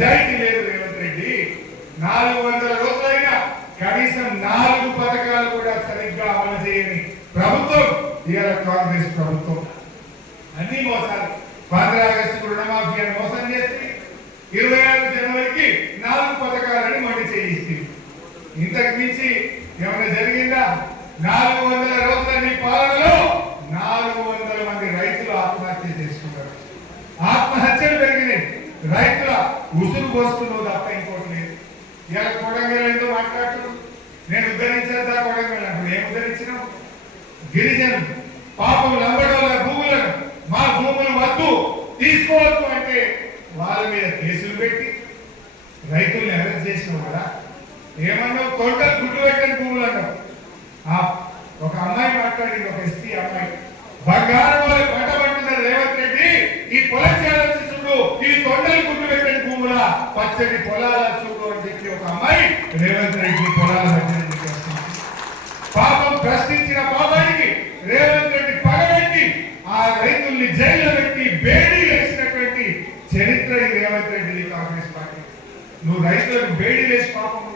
నిజాయితీ లేదు రేవంత్ రెడ్డి. నాలుగు వందల రోజులైనా కనీసం నాలుగు పథకాలు కూడా సరిగ్గా అమలు చేయని ప్రభుత్వం ఇవాళ కాంగ్రెస్ ప్రభుత్వం. అన్ని మోసాలు. పంద్రా ఆగస్టు రుణమాఫీ అని మోసం చేస్తే ఇరవై ఆరు జనవరికి నాలుగు పథకాలని మొండి చేయిస్తే ఇంతకు మించి ఏమైనా జరిగిందా? నాలుగు వందల రోజుల నీ పాలనలో నాలుగు వందల మంది రైతులు ఆత్మహత్య చేసుకున్నారు ఆత్మహత్యలు పెరిగినాయి రైతుల ఉసురు పోసుకున్నావు తప్ప ఇంకోటి లేదు. ఇలా కొడంగల్ ఏదో మాట్లాడుతున్నావు నేను ఉద్ధరించేదా కొడంగల్ అప్పుడు ఏం ఉద్ధరించినావు? గిరిజనులు పాపం లంబడోళ్ళ భూములను మా భూములు వద్దు తీసుకోవద్దు అంటే వాళ్ళ మీద కేసులు పెట్టి రైతుల్ని అరెస్ట్ చేసిన కదా ఏమన్నావు? తొండలు గుడ్డు పెట్టని భూములు అన్నావు. ఒక అమ్మాయి మాట్లాడింది ఒక ఎస్పీ అమ్మాయి. బంగారం వాళ్ళు పంట రేవంత్ రెడ్డి ఈ పొలం చేయాల్సి ఈ తొండలు గుడ్డు పెట్టని భూముల పచ్చడి పొలాల చూడు అని చెప్పి ఒక అమ్మాయి రేవంత్ రెడ్డి పొలాల మధ్య నుంచి పాపం ప్రశ్నించిన పాపానికి రేవంత్ రెడ్డి పగబెట్టి ఆ రైతుల్ని జైల్లో పెట్టి బేడీ వేసినటువంటి చరిత్ర ఈ రేవంత్ రెడ్డి కాంగ్రెస్ పార్టీ నువ్వు రైతులకు బేడీ వేసి పాపం